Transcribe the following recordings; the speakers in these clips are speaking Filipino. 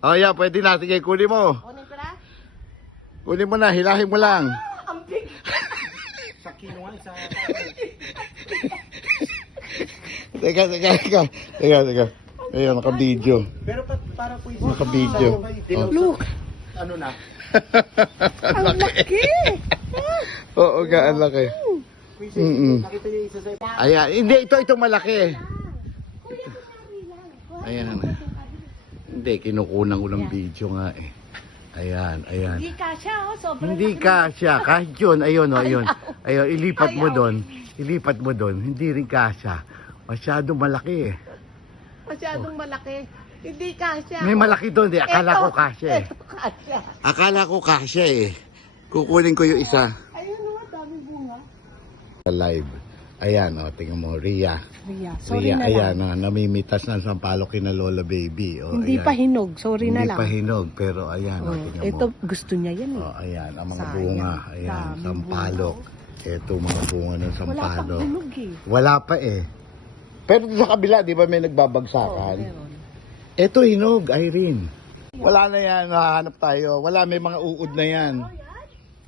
Oh, yeah, pwede na. Sige, kunin mo. Kunin ko na. Kunin mo na, hilahin mo lang. Ang big. Sa kinuha, sa... Teka. Ayun, naka-video. Pero para po Naka-video. Look. Ano na? Ang Ang laki. Oo, ang laki. Nakita niyo isa sa... Ayan, hindi, ito malaki. Kuya, kunyari lang. Ayan. Hindi, kinukunan ko ng video nga eh. Ayan. Hindi kasha, oh. Sobrang Hindi laki. kasya. Kahit yun, ayun, ayun. Ayun, ilipat mo doon. Ilipat mo doon. Hindi rin kasya. Masyadong malaki eh. Masyadong malaki. Hindi kasha. May malaki doon, di. Akala ko kasya eh. Ito kasha. Akala ko kasya eh. Kukunin ko yung isa. Ayun naman, dami bunga. Live. Ayan, tingnan mo, Ria. Ria, sorry Ria, na ayan, lang. namimitas ng sampalok kina Lola Baby. Hindi ayan. pa hinog, sorry na Hindi lang. pa hinog, pero ayan, Oh, tingnan ito, mo. gusto niya yan eh. Ayan, ang mga Sayang. bunga. Ayan, Daming sampalok. Ito, mga bunga ng Wala pang sampalok. hinog eh. Wala pa eh. Pero sa kabila, di ba may Oo, nagbabagsakan? meron. Ito hinog, Irene. Wala na yan, nahanap tayo. Wala, may mga uod na yan.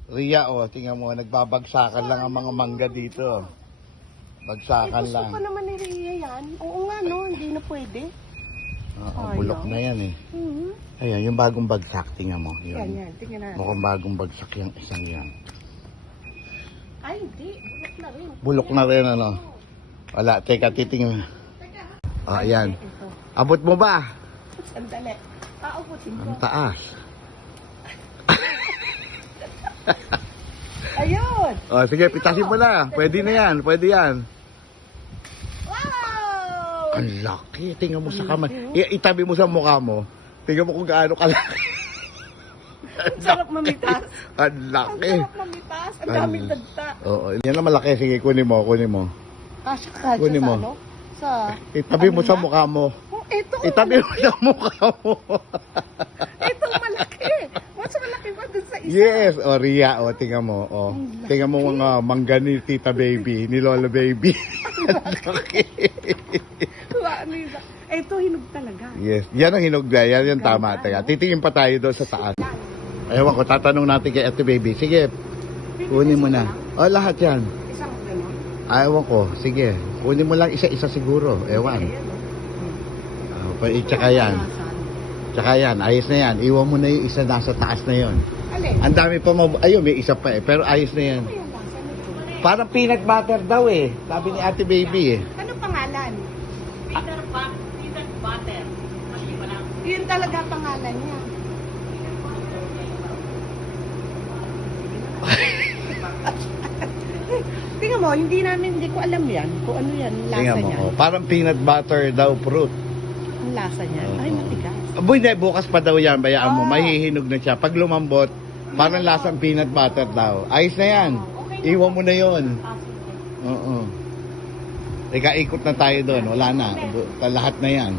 Ria, tingnan mo, nagbabagsakan lang ang mga mangga dito. Bagsakan Gusto lang. ko naman ni Ria yan. Oo nga no, hindi na pwede. Oo, Sayang. bulok na yan eh. Mhm. Ayan, yung bagong bagsak, tingnan mo. Yun. Yan, tingnan na. Mukhang bagong bagsak yung isang yan. Ay, hindi. Bulok na rin. Bulok na rin, ano? Wala, teka, titingin. Ayan. Ito. Abot mo ba? Sandali. Pauputin ko. Ang taas. Ayun! Sige, pitasin mo na. Pwede na yan, pwede yan. Wow! Ang laki. Tingnan mo sa kamay. Itabi mo sa mukha mo. Tingnan mo kung gaano kalaki. Ang sarap mamitas. Ang Ang laki. sarap mamitas. Ang daming dagta. Oo, yan na malaki. Sige, kunin mo. Kasya Kunin sa mo. ano? Sa... Itabi mo ano sa na? mukha mo. Oh, ito. Itabi mo sa mukha mo. Ito malaki. Mas malaki pa dun sa isa. Yes, Ria, tingnan mo. Tingnan mo mga mangga ni Tita Baby, ni Lola Baby. Ang laki. Ano yun? Ito hinog talaga. Yes, yan ang hinog na. Yan yung tama. Teka, titingin pa tayo doon sa taas. Ewan ko, tatanong natin kay Ate Baby. Sige, kunin mo na. Lahat yan. Isang gano'n. Ewan ko, sige. Kunin mo lang isa-isa siguro. Ewan. Tsaka yan. Tsaka yan, ayos na yan. Iwan mo na yung isa nasa taas na yon. Alin? Ang dami pa ayun, may isa pa eh. Pero ayos na yan. Ano yung lasa nito? Parang peanut butter daw eh. Sabi ni Ate Baby eh. Ano pangalan? Peanut butter. Mali pa lang. Yun talaga pangalan niya. Tingnan mo, hindi ko alam yan. Kung ano yan, lasa Tingnan mo, niya. parang peanut butter daw fruit. Ang lasa niya. Ay, matigas. Hindi, bukas pa daw yan, bayaan mo, Ah. mahihinog na siya. Pag lumambot, parang lasang peanut butter daw. Ayos na yan. Iwan mo na yon. Oo. Teka, ikot na tayo doon. Wala na. Lahat na yan.